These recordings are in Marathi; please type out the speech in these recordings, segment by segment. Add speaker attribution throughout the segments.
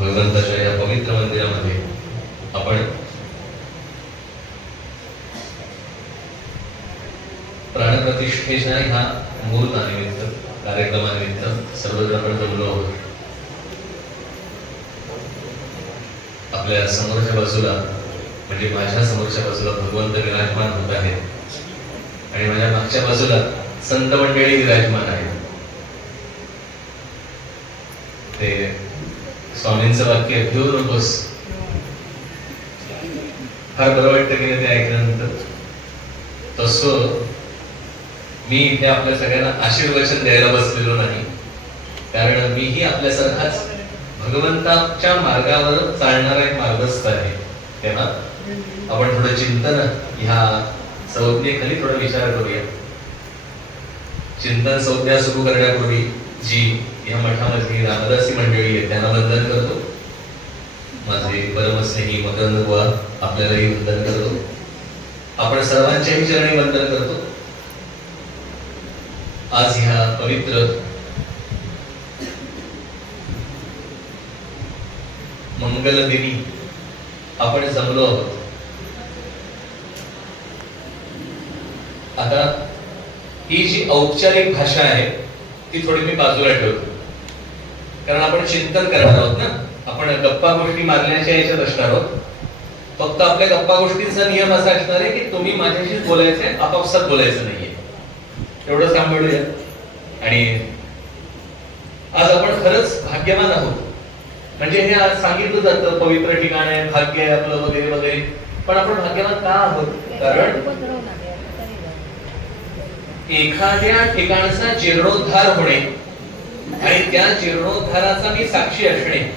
Speaker 1: भगवंताच्या या पवित्र मंदिरामध्ये आपण प्राणप्रतिष्ठेच्या ह्या मुहूर्तानिमित्त कार्यक्रमानिमित्त सर्वजण आपण जमलो आहोत. आपल्या समोरच्या बाजूला म्हणजे माझ्या समोरच्या बाजूला भगवंत विराजमान होत आहेत. आणि माझ्या मागच्या बाजूला संत मंडळी विराजमान आहेत ते स्वामींचं वाक्य घेऊ नकोस. फार बरं वाटतं की ते ऐकल्यानंतर. तसं मी इथे आपल्या सगळ्यांना आशीर्वचन द्यायला बसलेलो नाही. कारण मीही आपल्यासारखाच भगवंताच्या मार्गावर चालणारा एक मार्गस्थ आहे. तेव्हा आपण थोडं चिंतन ह्या संज्ञेखाली थोडा विचार करूया. चिंतन संज्ञा सुरू करण्यापूर्वी जी या मठामध्ये रामदासी मंडळी आहे त्यांना वंदन करतो. माझे परमस्नेही मदन बुवा आपल्यालाही वंदन करतो. आपण सर्वांच्याही चरणी वंदन करतो. आज ह्या पवित्र मंगल दिनी आपण जमलो आहोत. आता ही जी औपचारिक भाषा आहे ती थोडी मी बाजूला ठेवतो. कारण आपण चिंतन करणार आहोत ना. आपण गप्पा गोष्टी मारण्याच्या याच्यात असणार आहोत. फक्त आपल्या गप्पा गोष्टींचा नियम असा असणार आहे की तुम्ही माझ्याशीच बोलायचंय आपापसात बोलायचं नाहीये. एवढं सांभाळूया आणि आज आपण खरंच भाग्यवान आहोत. म्हणजे हे आज सांगितलं जातं पवित्र ठिकाण आहे भाग्य आहे आपलं वगैरे वगैरे. पण आपण भाग्यवान का आहोत? कारण एखाद्या ठिकाणचा जीर्णोद्धार होणे आणि त्या जीर्णोद्धाराचा मी साक्षी असणे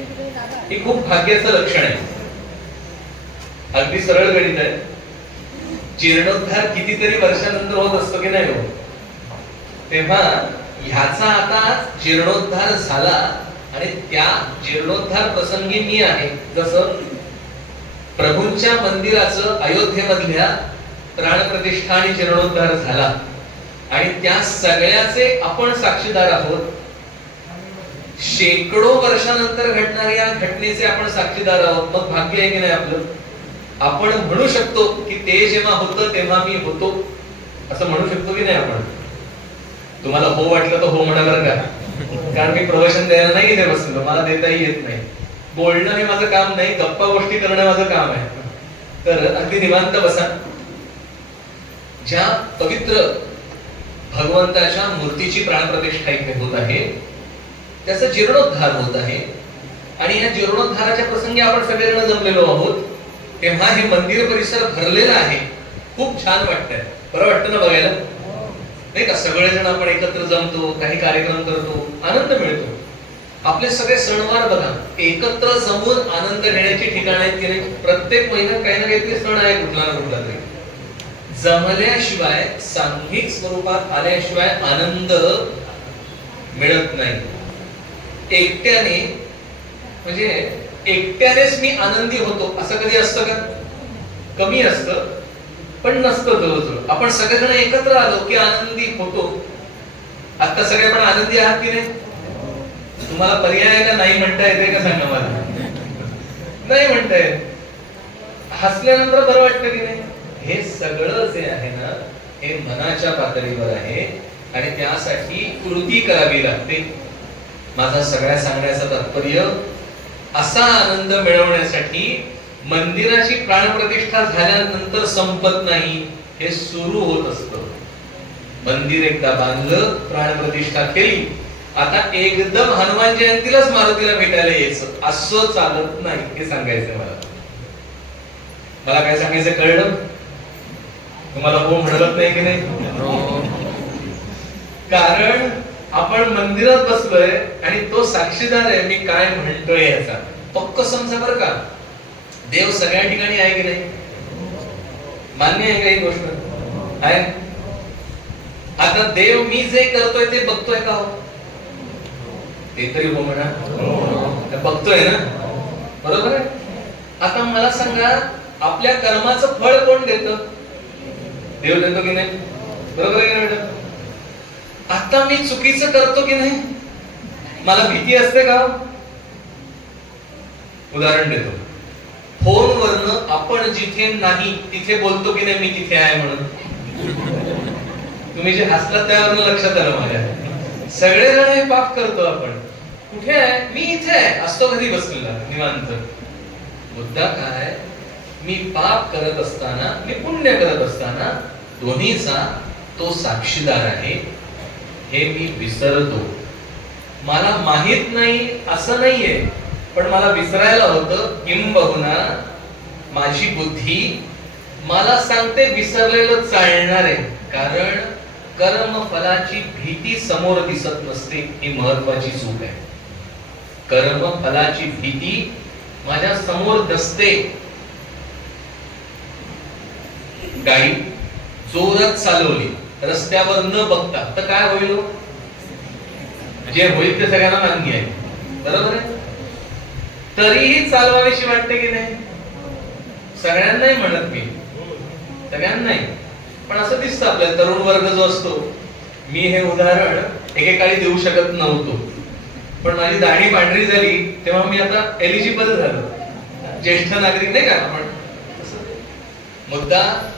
Speaker 1: हे खूप भाग्याचं लक्षण आहे. अगदी सरळ गणित आहे. जीर्णोद्धार कितीतरी वर्षानंतर होत असतो की नाही हो? तेव्हा ह्याचा आता जीर्णोद्धार झाला आणि त्या जीर्णोद्धार प्रसंगी मी आहे. जसं प्रभूंच्या मंदिराचं अयोध्येमधल्या प्राणप्रतिष्ठा आणि जीर्णोद्धार झाला. आणि त्या सगळ्याचे आपण साक्षीदार आहोत. शेकडो वर्षानंतर घडणाऱ्या या घटनेचे आपण साक्षीदार आहोत. मग भाग्य आहे की नाही आपलं? आपण म्हणू शकतो की ते जेव्हा होतं तेव्हा मी होतो. असं म्हणू शकतो की नाही आपण? तुम्हाला हो वाटलं तर हो म्हणा बरं का. कारण मी प्रवचन द्यायला नाही इथे बसलो मला देताही येत नाही. बोलणं हे माझं काम नाही गप्पा गोष्टी करणं माझं काम आहे. तर अगदी निवांत बसा. ज्या पवित्र भगवंताच्या मूर्तीची प्राणप्रतिष्ठा इथे होत आहे त्याचा जीर्णोद्धार होत आहे. आणि या जीर्णोद्धाराच्या प्रसंगी आपण सगळेजण जमलेलो आहोत. तेव्हा हे मंदिर परिसर भरलेला आहे. खूप छान वाटतंय. बरं वाटतं ना बघायला? नाही का? सगळेजण आपण एकत्र जमतो काही कार्यक्रम करतो आनंद मिळतो. आपले सगळे सणवार बघा. एकत्र जमून आनंद घेण्याची ठिकाण आहेत की नाही? प्रत्येक महिन्यात काही ना काहीतरी सण आहे कुठला ना कुठला तरी. जमल्याशिवाय सांघिक स्वरूपात आल्याशिवाय आनंद मिळत नाही. एकट्याने म्हणजे एकट्यानेच मी आनंदी होतो असं कधी असतं का? कमी असतं पण नसतं जवळजवळ. आपण सगळेजण एकत्र आलो की आनंदी होतो. आता सगळे पण आनंदी आहात की नाही? तुम्हाला पर्याय का नाही म्हणता येते का सांगा मला? नाही म्हणता येत. हसल्यानंतर बरं वाटतं की नाही? हे सगळं जे आहे ना हे मनाच्या पातळीवर आहे आणि त्यासाठी कृती करावी लागते. माझा सगळ्या सांगण्याचं तात्पर्य असा आनंद मिळवण्यासाठी मंदिराची प्राणप्रतिष्ठा झाल्यानंतर संपत नाही हे सुरू होत असत. मंदिर एकदा बांधलं प्राणप्रतिष्ठा केली. आता एकदम हनुमान जयंतीलाच मारुतीला भेटायला यायचं. असं चालत नाही हे सांगायचं मला. मला काय सांगायचं कळलं? तुम्हाला हो म्हणत नाही की नाही? कारण आपण मंदिरात बसलोय आणि तो साक्षीदार आहे मी काय म्हणतोय याचा. पक्क समजा बरं का? देव सगळ्या ठिकाणी आहे की नाही? मान्य आहे काही गोष्ट? आहे. आता देव मी जे करतोय ते बघतोय का हो? ते तरी हो म्हणा. बघतोय ना? बरोबर आहे? आता मला सांगा आपल्या कर्माचं फळ कोण देत? देव देतो की नाही? बरोबर आहे मॅडम? आता मी चुकीचं करतो की नाही? मला भीती असते का? उदाहरण देतो. फोनवरनं आपण जिथे नाही तिथे बोलतो की नाही मी तिथे आहे म्हणून? तुम्ही जे हसलात त्यावरनं लक्षात आलं माझ्या. सगळेजण हे पाप करतो आपण. कुठे आहे? मी इथे आहे. असतो घरी बसलेला निवांत. मुद्दा काय मी पाप करत असताना मी पुण्य करत असताना दोन्हीचा तो साक्षीदार आहे. हे मी विसरतो. मला माहीत नाही असं नाहीये. पण मला विसरायला होतं. किंबहुना माझी बुद्धी मला सांगते विसरलेलं चालणार. आहे कारण कर्म फलाची भीती समोर दिसत नसते ही महत्वाची चूक आहे. कर्म फलाची भीती माझ्यासमोर दसते गाडी जोरात चालवली. रस्त्यावर न बघता. तर काय होईल हो? जे होईल ते सगळ्यांना मान्य आहे. बरोबर आहे? तरीही चालवावीशी वाटते की नाही? सगळ्यांनाही म्हणत मी. सगळ्यांनाही. पण असं दिसतं आपल्याला तरुण वर्ग जो असतो मी हे उदाहरण एकेकाळी देऊ शकत नव्हतो. पण माझी दाढी पांढरी झाली तेव्हा मी आता एलिजिबल झालो. ज्येष्ठ नागरिक नाही का आपण? मुद्दा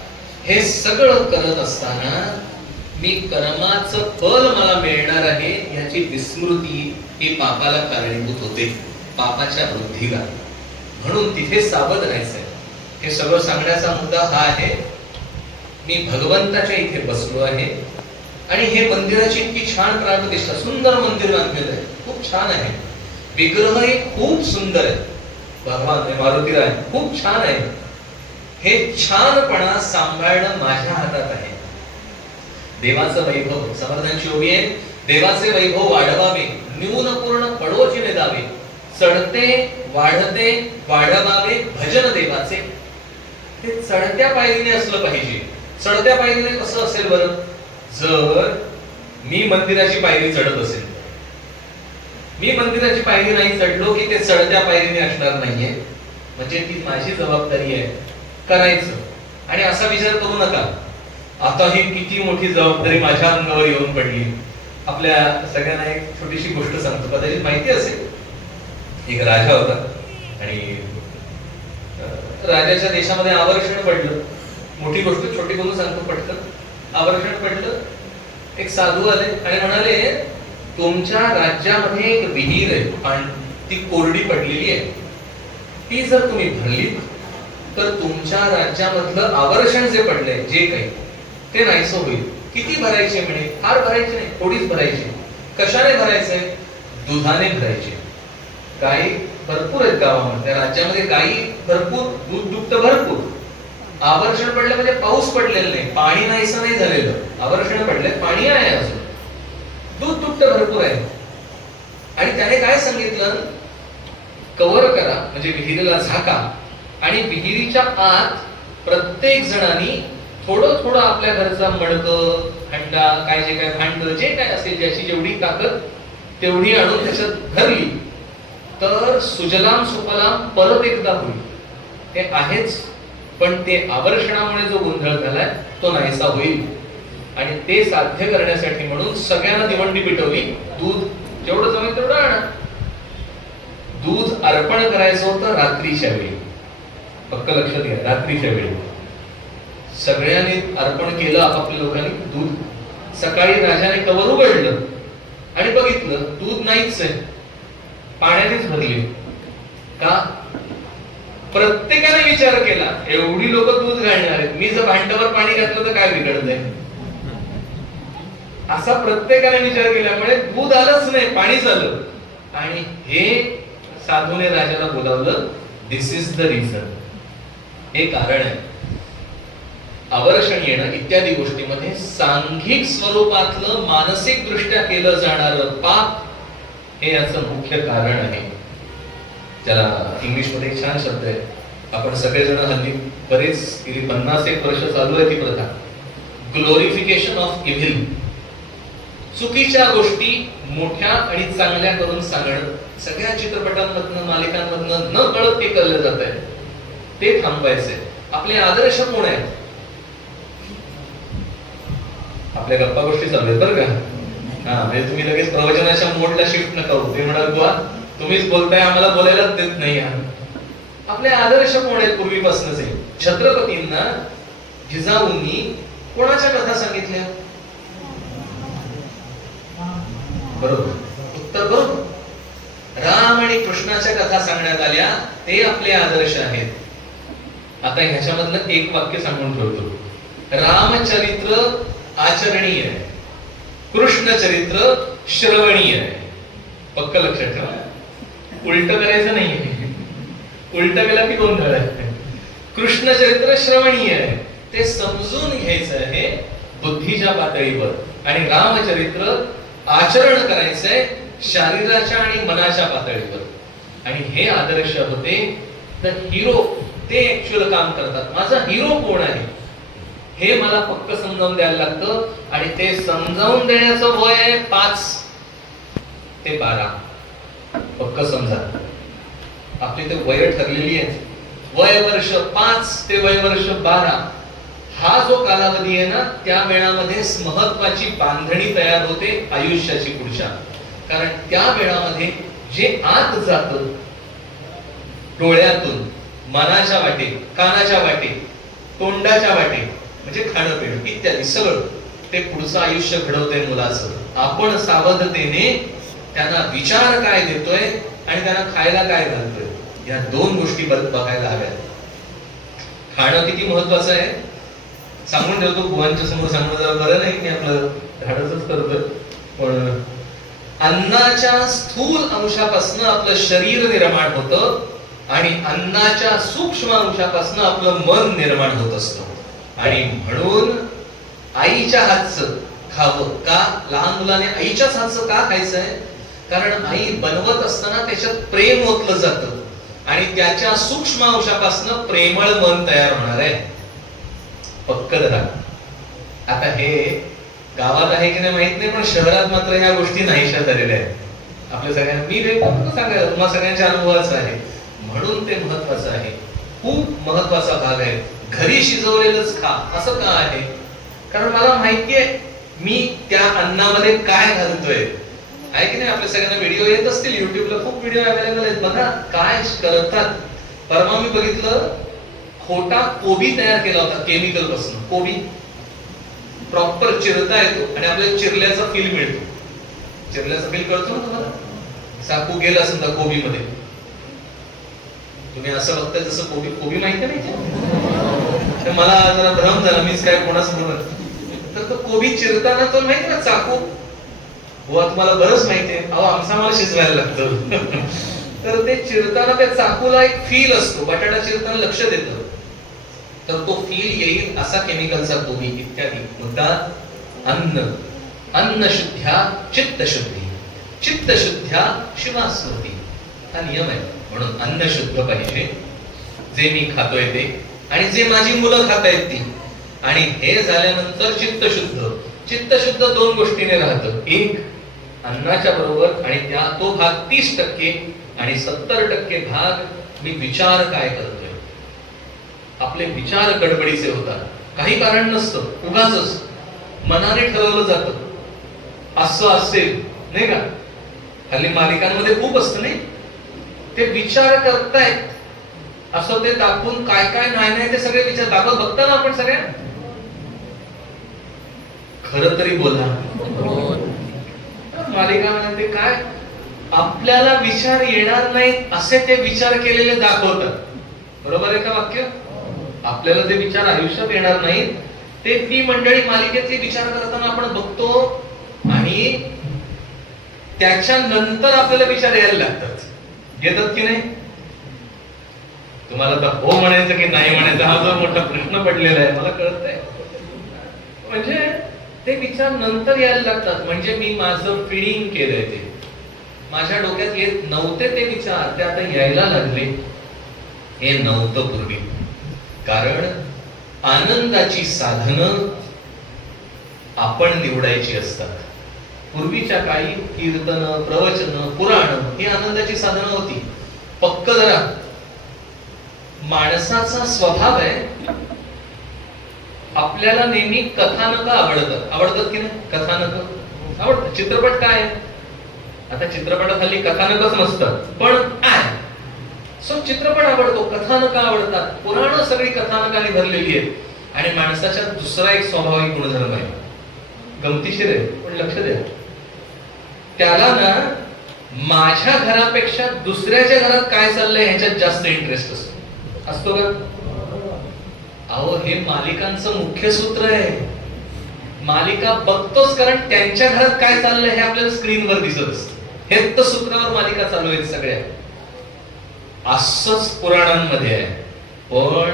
Speaker 1: हे सगळं करत असताना मी कर्माचं फल मला मिळणार आहे याची विस्मृती ही पापाला कारणीभूत होते. पापाच्या वृद्धीला. म्हणून तिथे सावध राहायचंय. हे सगळं सांगण्याचा मुद्दा हा आहे. मी भगवंताच्या इथे बसलो आहे. आणि हे मंदिराची इतकी छान प्राणप्रतिष्ठा सुंदर मंदिर बांधलेलं आहे. खूप छान आहे. विग्रह हे खूप सुंदर आहे. भगवान हे मारुतीराय खूप छान आहे. हे छानपणा सांभाळणं माझ्या हातात आहे. देवाचं वैभव समर्थांची ओवी आहे देवाचे वैभव वाढवावे न्यून पूर्ण पडोचिने नेदावे चढते वाढते वाढवावे भजन देवाचे. ते चढत्या पायरीने असलं पाहिजे. चढत्या पायरीने कसं असेल बरं? जर मी मंदिराची पायरी चढत असेल. मी मंदिराची पायरी नाही चढलो की ते चढत्या पायरीने असणार नाहीये. म्हणजे ती माझी जबाबदारी आहे. करायचं. आणि असा विचार करू नका. आता ही किती मोठी जबाबदारी माझ्या अंगावर येऊन पडली. आपल्या सगळ्यांना एक छोटीशी गोष्ट सांगतो. कदाचित माहिती असेल. एक राजा होता. आणि राजाच्या देशामध्ये आवर्षण पडलं. मोठी गोष्ट छोटी बोलून सांगतो पटकन. आवर्षण पडलं. एक साधू आले आणि म्हणाले तुमच्या राज्यामध्ये एक विहीर आहे आणि ती कोरडी पडलेली आहे. ती जर तुम्ही भरली तर तुमच्या राज्यामधलं आवर्षण जे पडलंय जे काही ते नाहीसं होईल किती भरायचे म्हणे? फार भरायचे नाही थोडीच भरायची. कशाने भरायचे? दुधाने भरायचे. गायी भरपूर आहेत गावामध्ये. त्या राज्यामध्ये गायी भरपूर दूध दुग्ध भरपूर. आवर्षण पडलं म्हणजे पाऊस पडलेला नाही. पाणी नाहीसं नाही झालेलं. आवर्षण पडले पाणी आहे अजून. दूध दुग्ध भरपूर आहे. आणि त्याने काय सांगितलं? कव्हर करा म्हणजे विहिरीला झाका. आणि विहिरीच्या आत प्रत्येक जणांनी थोडं थोडं आपल्या घरचा मडक हंडा काय जे काय भांड जे काय असेल ज्याची जेवढी ताकद तेवढी आणून त्याच्यात भरली तर सुजलाम सुफलाम परत एकदा होईल. ते आहेच पण ते आवर्षणामुळे जो गोंधळ झालाय तो नाहीसा होईल. आणि ते साध्य करण्यासाठी म्हणून सगळ्यांना दिवंडी पिटवली दूध जेवढं जमेल तेवढं आणा. दूध अर्पण करायचं होतं रात्रीच्या वेळी. फक्त लक्षात घ्या रात्रीच्या वेळी. सगळ्यांनी अर्पण केलं आपापल्या लोकांनी दूध. सकाळी राजाने कवर उघडलं आणि बघितलं दूध नाहीच आहे. पाण्यानेच भरले. का? प्रत्येकाने विचार केला एवढी लोक दूध घालणार आहेत. मी जर भांड्यावर पाणी घातलं तर काय बिघडत आहे? असा प्रत्येकाने विचार केल्यामुळे दूध आलंच नाही पाणी झालं आणि हे साधूने राजाला बोलावलं दिस इज द रिझन हे कारण आहे. आवर्षण येणं इत्यादी गोष्टीमध्ये सांघिक स्वरूपातलं मानसिक दृष्ट्या केलं जाणारं पाप हे याचं मुख्य कारण आहे. त्याला इंग्लिशमध्ये एक छान शब्द आहे. आपण सगळेजण हल्ली बरेच गेली पन्नास एक वर्ष चालू आहे ती प्रथा. ग्लोरिफिकेशन ऑफ इव्हिल चुकीच्या गोष्टी मोठ्या आणि चांगल्या करून सांगणं. सगळ्या चित्रपटांमधनं मालिकांमधनं न कळत ते कळलं जात आहे ते थांबवायचे आपले आदर्श कोण आहेत? आपल्या गप्पा गोष्टी चालू आहेत बरं का? हा म्हणजे तुम्ही लगेच प्रवचनाच्या मोडला शिफ्ट नका होऊ. ते म्हणाल बुवा तुम्हीच बोलताय आम्हाला बोलायलाच देत नाही आपले आदर्श कोण आहेत पूर्वीपासूनच आहे. छत्रपतींना जिजाऊंनी कोणाच्या कथा सांगितल्या? बरोबर. उत्तर बरोबर. राम आणि कृष्णाच्या कथा सांगण्यात आल्या ते आपले आदर्श आहेत. आता ह्याच्यामधलं एक वाक्य सांगून ठेवतो. रामचरित्र आचरणीय आहे. कृष्ण चरित्र श्रवणीय आहे. पक्क लक्षात ठेवा. उलट करायचं नाही उलट केला की गोंधळ आहे कृष्ण चरित्र श्रवणीय आहे. ते समजून घ्यायचं आहे बुद्धीच्या पातळीवर. आणि रामचरित्र आचरण करायचंय शरीराच्या आणि मनाच्या पातळीवर. आणि हे आदर्श होते. तर हिरो ते ऍक्च्युअल काम करतात. माझा हिरो कोण आहे? हे मला पक्क समजावून द्यायला लागतं. आणि ते समजावून देण्याचं वय आहे पाच ते बारा. पक्क समजा. आपली ते वय ठरलेली आहे. वय वर्ष पाच ते वय वर्ष बारा. हा जो कालावधी आहे ना त्या वेळामध्ये महत्वाची बांधणी तयार होते आयुष्याची पुढच्या. कारण त्या वेळामध्ये जे आत जात डोळ्यातून मनाच्या वाटे कानाच्या वाटे तोंडाच्या वाटे म्हणजे खाणं पिणं इत्यादी. सगळं. ते पुढचं आयुष्य घडवते मुलाचं. आपण सावधतेने त्यांना विचार काय देतोय आणि त्यांना खायला काय घालतोय? या दोन गोष्टी बघ- बघायला हव्यात. खाणं किती महत्वाचं आहे? सांगून ठेवतो बुवांच्या समोर सांगणं जरा बरं नाही की आपलं धाडसच करतोय. पण अन्नाच्या स्थूल अंशापासून आपलं शरीर निर्माण होतं आणि अन्नाच्या सूक्ष्म अंशापासून आपलं मन निर्माण होत असतं. आणि म्हणून आईच्या हातचं खावं का? लहान मुलाने आईच्याच हातचं का खायचंय कारण आई बनवत असताना त्याच्यात प्रेम ओतलं जातं. आणि त्याच्या सूक्ष्म अंशापासून प्रेमळ मन तयार होणार आहे. पक्क धरा आता हे गावात आहे की नाही माहीत नाही पण शहरात मात्र ह्या गोष्टी नाहीशा झालेल्या आहेत. आपल्या सगळ्यांना मी रे सांगायला तुम्हाला सगळ्यांच्या अनुभवाचं आहे. म्हणून ते महत्वाचं आहे. खूप महत्त्वाचा भाग आहे. घरी शिजवलेलंच खा. असं का आहे? कारण मला माहितीये मी त्या अन्नामध्ये काय घालतोय. आहे की नाही? आपल्या सगळ्यांना व्हिडिओ येत असतील. युट्यूबला खूप व्हिडिओ अवेलेबल आहेत. बघा काय करतात. परवा मी बघितलं खोटा कोबी तयार केला होता केमिकलपासून. कोबी. प्रॉपर चिरता येतो. आणि आपल्याला चिरल्याचा फील मिळतो. चिरल्याचा फील कळतो ना तुम्हाला? साकू गेला समजा कोबी मध्ये तुम्ही असं बघताय जसं कोबी कोबी माहिती नाही तर मला जरा भ्रम झाला मीच काय कोणाच म्हणत तर तो कोबी चिरताना तो माहिती ना चाकू? बुवा तुम्हाला बरंच माहिती आहे. अहो आमचा मला शिजवायला लागतं. तर ते चिरताना त्या चाकूला एक फील असतो. बटाटा चिरताना लक्ष देतं. तर तो फील येईल असा केमिकलचा कोबी इत्यादी मुद्दा अन्न अन्न. शुद्ध्या चित्त शुद्धी चित्त शुद्ध्या शिवास्मृती. हा नियम आहे. म्हणून अन्न शुद्ध पाहिजे. जे मी खातोय ते आणि जे माझी मुलं खातायत ती. आणि हे झाल्यानंतर चित्त शुद्ध चित्त शुद्ध दोन गोष्टीने राहतं. एक अन्नाच्या बरोबर आणि त्या तो भाग तीस टक्के आणि सत्तर टक्के भाग मी विचार काय करतोय? आपले विचार गडबडीचे होतात. काही कारण नसतं. उगाच मनाने ठरवलं जातं. असं असेल नाही का? हल्ली मालिकांमध्ये खूप असतं नाही? ते विचार करतायत. असं ते दाखवून काय काय नाही नाही ते सगळे विचार दाखवत बघता ना आपण सगळ्या? खर तरी बोला मालिका म्हणते काय? आपल्याला विचार येणार नाही असे ते विचार केलेले दाखवतात. बरोबर आहे का वाक्य? आपल्याला ते विचार आयुष्यात येणार नाहीत ते ती मंडळी मालिकेतली विचार करताना आपण बघतो आणि त्याच्या नंतर आपल्याला विचार यायला लागतात. येतात की नाही? तुम्हाला तर हो म्हणायचं की नाही म्हणायचं हा जो मोठा प्रश्न पडलेला आहे मला कळत आहे म्हणजे ते विचार नंतर यायला लागतात. म्हणजे मी माझं फिडिंग केलंय ते. माझ्या डोक्यात येत नव्हते ते विचार ते आता यायला लागले. हे नव्हतं पूर्वी. कारण आनंदाची साधनं आपण निवडायची असतात. पूर्वीच्या काळी कीर्तन प्रवचन पुराण ही आनंदाची साधनं होती. पक्क जरा माणसाचा स्वभाव आहे आपल्याला नेहमी कथानक आवडतात आवडतात की नाही? कथानक आवडत. चित्रपट काय आहे? आता चित्रपटाखाली कथानकच नसतात पण काय? सो चित्रपट आवडतो कथानक आवडतात. पुराण सगळी कथानकाने भरलेली आहेत. आणि माणसाच्या दुसरा एक स्वाभाविक गुणधर्म आहे. गमतीशीर आहे पण लक्ष द्या. त्याला ना माझ्या घरापेक्षा दुसऱ्याच्या घरात काय चाललंय ह्याच्यात जास्त इंटरेस्ट असतो. असतो का? अहो हे मालिकांचं मुख्य सूत्र आहे. मालिका बघतोच कारण त्यांच्या घरात काय चाललंय हे आपल्याला स्क्रीनवर दिसत असतं. हेच तर सूत्रावर मालिका चालू आहेत सगळ्या. असंच पुराणांमध्ये आहे. पण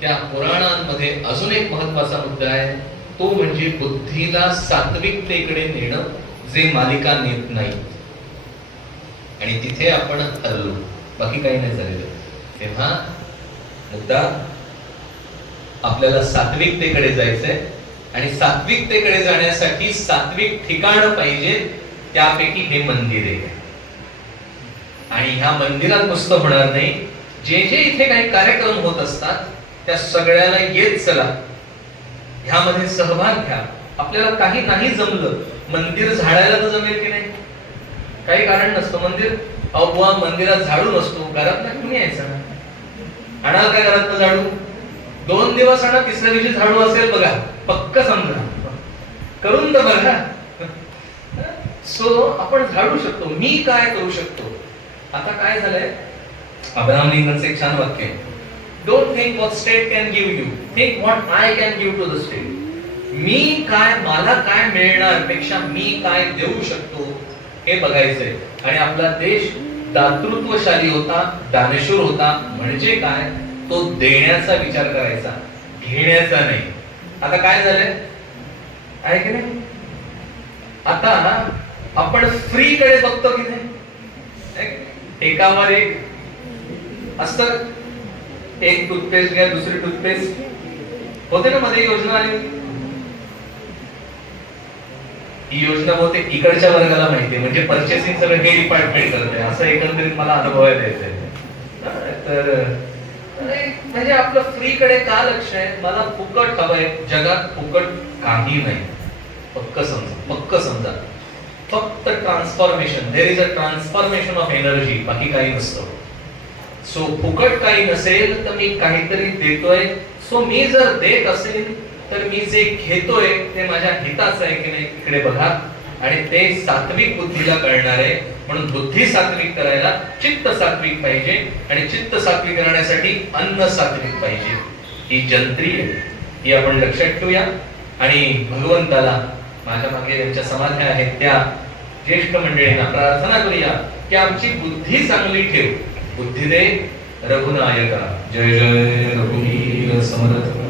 Speaker 1: त्या पुराणांमध्ये अजून एक महत्त्वाचा मुद्दा आहे. तो म्हणजे बुद्धीला सात्विकतेकडे नेणं जे मालिका नेत नाही आणि तिथे आपण हरलो. बाकी काही नाही झालेलं. तेव्हा मुद्दा आपल्याला सात्विकतेकडे जायचंय आणि सात्विकतेकडे जाण्यासाठी सात्विक ठिकाण पाहिजे त्यापैकी हे मंदिर आहे. आणि ह्या मंदिरात नुसतं होणार नाही. जे जे इथे काही कार्यक्रम होत असतात त्या सगळ्याला येत चला. ह्यामध्ये सहभाग घ्या. आपल्याला काही नाही जमलं मंदिर झाडायला तर जमेल की नाही? काही कारण नसतं मंदिर. अव्वा मंदिरात झाडू नसतो. घरात नाही कुणी यायचं? आणा काय घरात झाडू? दोन दिवस आणा तिसऱ्या दिवशी झाडू असेल बघा. पक्क समजा. करून तर बघा. सो आपण झाडू शकतो. मी काय करू शकतो? आता काय झालंय? अब्राहम लिंकनचं एक छान वाक्य don't think what state can give you think what I can give to the state मी काय मला काय मिळणार पेक्षा मी काय देऊ शकतो हे बघायचंय. आणि आपला देश दातृत्वशाली होता दानेश्वर होता म्हणजे काय? तो देण्याचा विचार करायचा घेण्याचा नाही. आता काय झालंय? आहे की नाही? आता आपण फ्री कडे बघतो की नाही? एकावर एक असत. एक टूथपेस्ट घ्या दुसरी टूथपेस्ट होते ना मध्ये योजना आली? ही योजना बहुतेक इकडच्या वर्गाला माहिती म्हणजे परचेसिंग सगळं हे डिपार्टमेंट करते. असं एकंदरीत मला अनुभवायला येतंय तर म्हणजे आपलं फ्री कडे का लक्ष आहे? मला फुकट हवंय जगात फुकट काही नाही. पक्क समजा पक्क समजा. फक्त transformation there is a transformation of energy बाकी काही नसतं. सो फुकट काही नसेल तर मी काहीतरी देतोय. सो मी जर देत असेल तर मी जे घेतोय ते माझ्या हिताचं आहे की नाही इकडे बघा. आणि ते सात्विक बुद्धीला कळणार आहे म्हणून बुद्धी सात्विक करायला चित्त सात्विक पाहिजे. आणि चित्त सात्विक करण्यासाठी अन्न सात्विक पाहिजे. ही जंत्री आहे. ही आपण लक्षात ठेवूया. आणि भगवंताला माझ्या मागे ज्यांच्या समाध्या आहेत त्या ज्येष्ठ मंडळींना प्रार्थना करूया की आमची बुद्धी चांगली ठेव. बुद्धी दे रघुनायका. जय जय रघुवीर समर्थ.